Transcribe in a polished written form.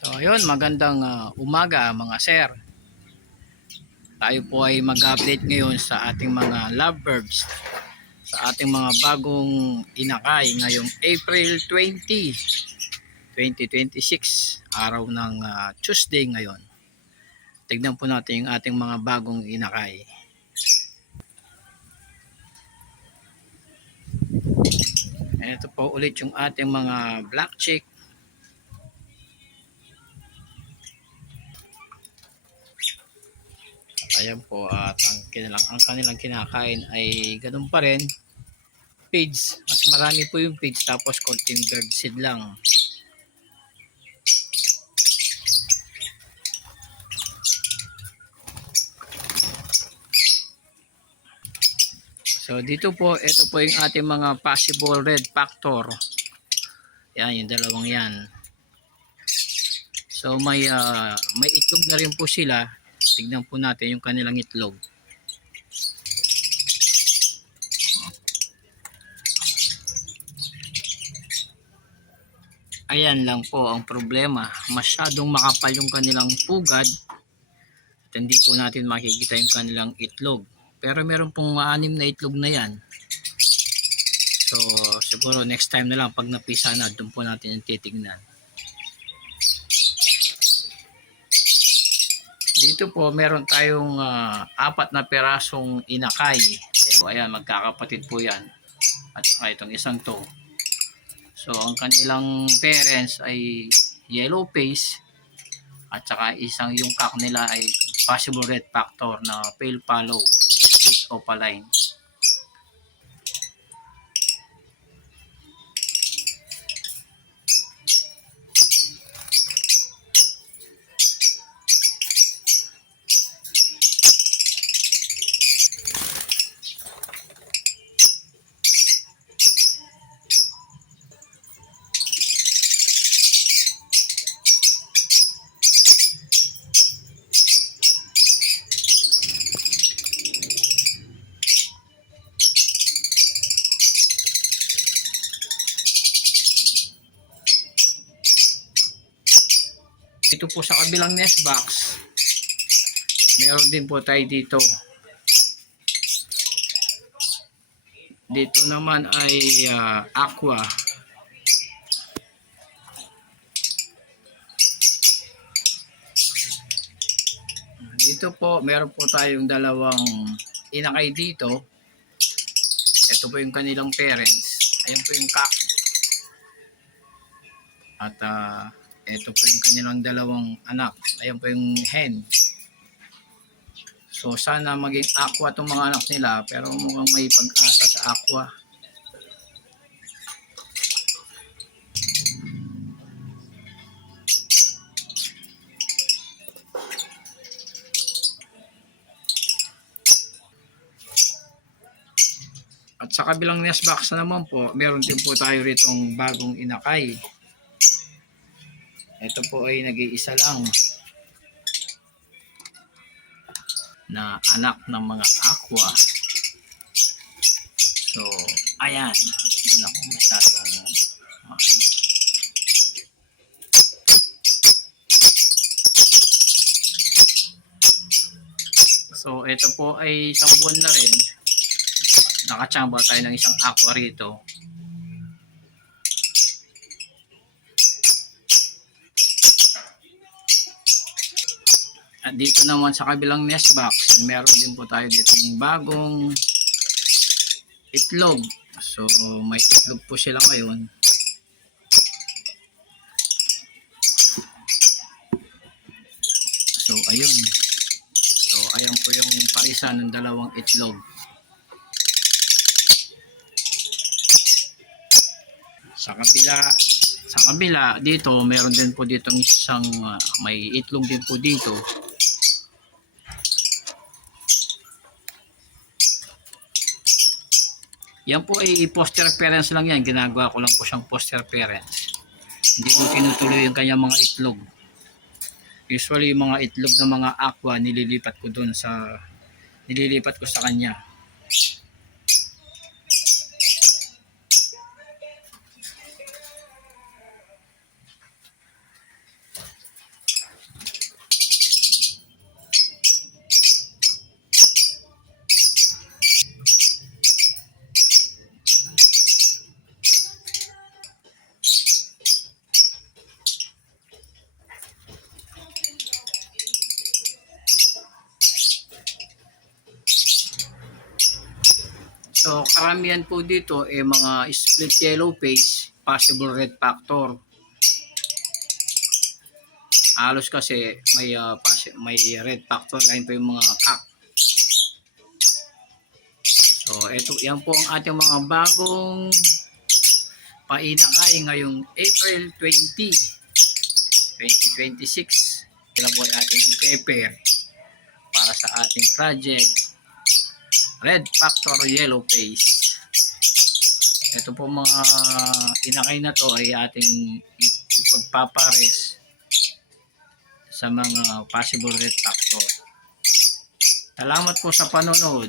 So ayun, magandang umaga mga sir. Tayo po ay mag-update ngayon sa ating mga lovebirds, sa ating mga bagong inakay ngayong April 20, 2026, araw ng Tuesday ngayon. Tignan po natin yung ating mga bagong inakay. Ito po ulit yung ating mga black chick. Ayan po, at ang kanilang kinakain ay ganun pa rin, feeds. Mas marami po yung feeds, tapos konting bird seed lang. So dito po, ito po yung ating mga possible red factor. Yan, yung dalawang yan. So may itlog na rin po sila. Tignan po natin yung kanilang itlog. Ayan lang po ang problema. Masyadong makapal yung kanilang pugad. At hindi po natin makikita yung kanilang itlog. Pero meron pong 6 na itlog na yan. So siguro next time na lang pag napisa na, doon po natin yung titignan. Dito po meron tayong 4 na perasong inakay. Ayan, magkakapatid po yan. At saka itong isang to. So ang kanilang parents ay yellow face, at saka isang yung cock nila ay possible red factor na pale fallow with opaline. Ito po sa kabilang nest box, meron din po tayo dito. Dito naman ay aqua. Dito po meron po tayong dalawang inakay dito. Ito po yung kanilang parents. Ayan po yung cock. At ito po yung kanilang dalawang anak. Ayan po yung hen. So sana maging aqua itong mga anak nila, pero mukhang may pag-asa sa aqua. At sa kabilang nest box na naman po, meron din po tayo ritong bagong inakay. Ito po ay nag-iisa lang na anak ng mga aqua. So, ayan. Naku, masyadong So, ito po ay isang buwan na rin. Nakachamba tayo ng isang aqua rito. At dito naman sa kabilang nest box, meron din po tayo dito yung bagong itlog. So may itlog po sila ngayon. So ayun. So ayan po yung parisa ng dalawang itlog. Sa kabila dito, meron din po dito isang may itlog din po dito. Yan po ay foster parents lang yan. Ginagawa ko lang po siyang foster parents. Hindi ko tinutuloy yung kanyang mga itlog. Usually yung mga itlog ng mga aqua, nililipat ko sa kanya. So, karamihan po dito mga split yellow face, possible red factor. Halos kasi may red factor line po yung mga kak. So, yan po ang ating mga bagong painakay ngayong April 20, 2026. Sila po ay ating i-prepare para sa ating project Red Factor Yellow Face. Ito po mga inakay na to ay ating ipagpapares sa mga possible red factor. Salamat po sa panonood.